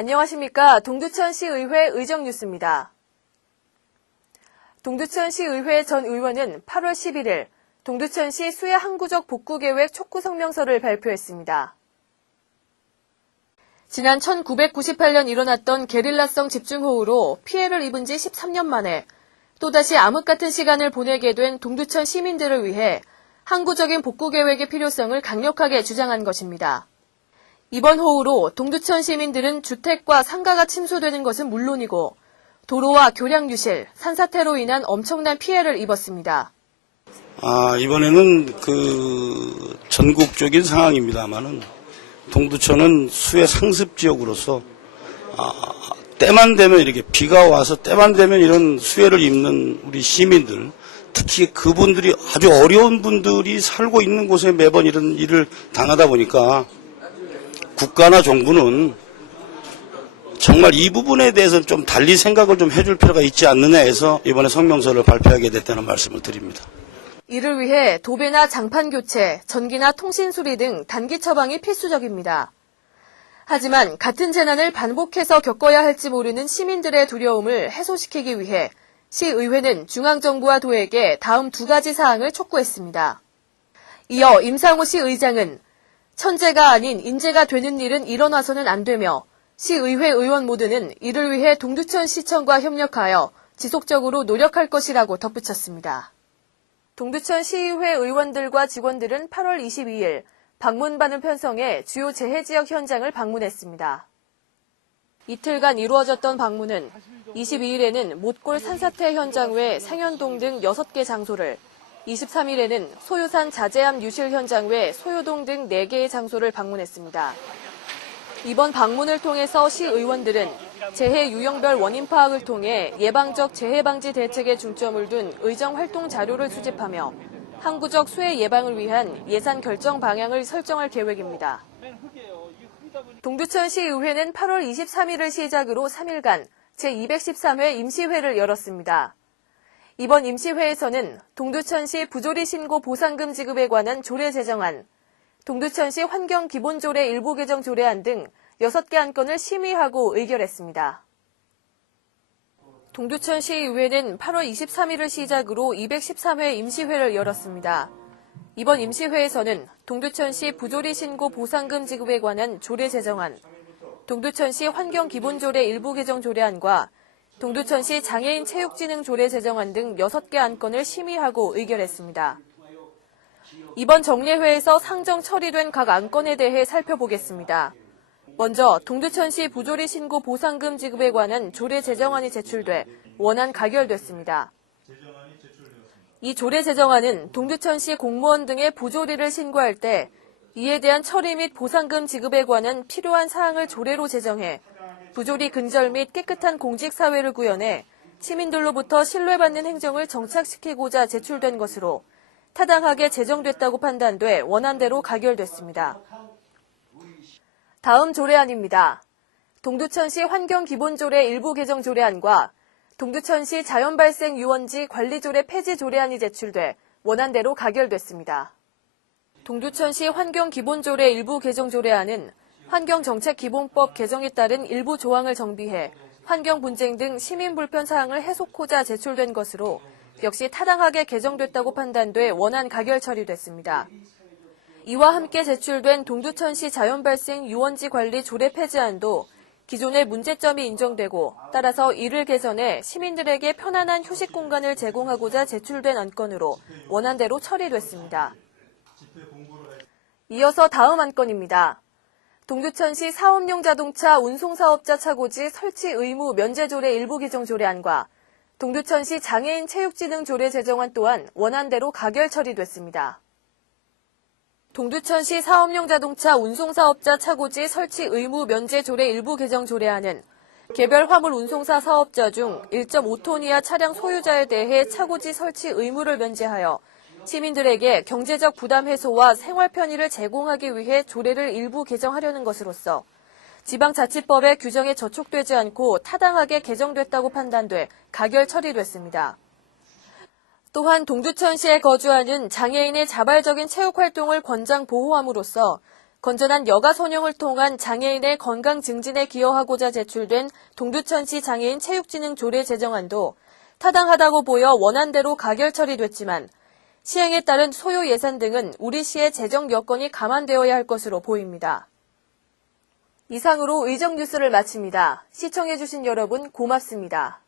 안녕하십니까. 동두천시의회 의정뉴스입니다. 동두천시의회 전 의원은 8월 11일 동두천시 수해 항구적 복구계획 촉구 성명서를 발표했습니다. 지난 1998년 일어났던 게릴라성 집중호우로 피해를 입은 지 13년 만에 또다시 암흑 같은 시간을 보내게 된 동두천 시민들을 위해 항구적인 복구 계획의 필요성을 강력하게 주장한 것입니다. 이번 호우로 동두천 시민들은 주택과 상가가 침수되는 것은 물론이고 도로와 교량 유실, 산사태로 인한 엄청난 피해를 입었습니다. 이번에는 전국적인 상황입니다만은 동두천은 수해 상습 지역으로서 때만 되면 이렇게 비가 와서 때만 되면 이런 수해를 입는 우리 시민들, 특히 그분들이 아주 어려운 분들이 살고 있는 곳에 매번 이런 일을 당하다 보니까 국가나 정부는 정말 이 부분에 대해서는 좀 달리 생각을 좀 해줄 필요가 있지 않느냐 해서 이번에 성명서를 발표하게 됐다는 말씀을 드립니다. 이를 위해 도배나 장판 교체, 전기나 통신 수리 등 단기 처방이 필수적입니다. 하지만 같은 재난을 반복해서 겪어야 할지 모르는 시민들의 두려움을 해소시키기 위해 시의회는 중앙정부와 도에게 다음 두 가지 사항을 촉구했습니다. 이어 임상호 시의장은 천재가 아닌 인재가 되는 일은 일어나서는 안 되며 시의회 의원 모두는 이를 위해 동두천시청과 협력하여 지속적으로 노력할 것이라고 덧붙였습니다. 동두천 시의회 의원들과 직원들은 8월 22일 방문반을 편성해 주요 재해 지역 현장을 방문했습니다. 이틀간 이루어졌던 방문은 22일에는 못골 산사태 현장 외 생현동 등 6개 장소를, 23일에는 소요산 자재암 유실 현장 외 소요동 등 4개의 장소를 방문했습니다. 이번 방문을 통해서 시의원들은 재해 유형별 원인 파악을 통해 예방적 재해 방지 대책에 중점을 둔 의정 활동 자료를 수집하며 항구적 수해 예방을 위한 예산 결정 방향을 설정할 계획입니다. 동두천시의회는 8월 23일을 시작으로 3일간 제213회 임시회를 열었습니다. 이번 임시회에서는 동두천시 부조리 신고 보상금 지급에 관한 조례 제정안, 동두천시 환경기본조례 일부 개정 조례안 등 6개 안건을 심의하고 의결했습니다. 동두천시의회는 8월 23일을 시작으로 213회 임시회를 열었습니다. 이번 임시회에서는 동두천시 부조리 신고 보상금 지급에 관한 조례 제정안, 동두천시 환경기본조례 일부 개정 조례안과 동두천시 장애인 체육진흥 조례 제정안 등 6개 안건을 심의하고 의결했습니다. 이번 정례회에서 상정 처리된 각 안건에 대해 살펴보겠습니다. 먼저 동두천시 부조리 신고 보상금 지급에 관한 조례 제정안이 제출돼 원안 가결됐습니다. 이 조례 제정안은 동두천시 공무원 등의 부조리를 신고할 때 이에 대한 처리 및 보상금 지급에 관한 필요한 사항을 조례로 제정해 부조리 근절 및 깨끗한 공직사회를 구현해 시민들로부터 신뢰받는 행정을 정착시키고자 제출된 것으로 타당하게 제정됐다고 판단돼 원안대로 가결됐습니다. 다음 조례안입니다. 동두천시 환경기본조례 일부 개정 조례안과 동두천시 자연발생 유원지 관리조례 폐지 조례안이 제출돼 원안대로 가결됐습니다. 동두천시 환경기본조례 일부 개정 조례안은 환경정책기본법 개정에 따른 일부 조항을 정비해 환경 분쟁 등 시민 불편 사항을 해소코자 제출된 것으로 역시 타당하게 개정됐다고 판단돼 원안 가결 처리됐습니다. 이와 함께 제출된 동두천시 자연발생 유원지 관리 조례 폐지안도 기존의 문제점이 인정되고 따라서 이를 개선해 시민들에게 편안한 휴식 공간을 제공하고자 제출된 안건으로 원안대로 처리됐습니다. 이어서 다음 안건입니다. 동두천시 사업용 자동차 운송사업자 차고지 설치 의무 면제 조례 일부 개정 조례안과 동두천시 장애인 체육진흥 조례 제정안 또한 원안대로 가결 처리됐습니다. 동두천시 사업용 자동차 운송사업자 차고지 설치 의무 면제 조례 일부 개정 조례안은 개별 화물 운송사 사업자 중 1.5톤 이하 차량 소유자에 대해 차고지 설치 의무를 면제하여 시민들에게 경제적 부담 해소와 생활 편의를 제공하기 위해 조례를 일부 개정하려는 것으로서 지방자치법의 규정에 저촉되지 않고 타당하게 개정됐다고 판단돼 가결 처리됐습니다. 또한 동두천시에 거주하는 장애인의 자발적인 체육활동을 권장 보호함으로써 건전한 여가 선용을 통한 장애인의 건강 증진에 기여하고자 제출된 동두천시 장애인 체육진흥 조례 제정안도 타당하다고 보여 원안대로 가결 처리됐지만 시행에 따른 소요 예산 등은 우리 시의 재정 여건이 감안되어야 할 것으로 보입니다. 이상으로 의정 뉴스를 마칩니다. 시청해주신 여러분 고맙습니다.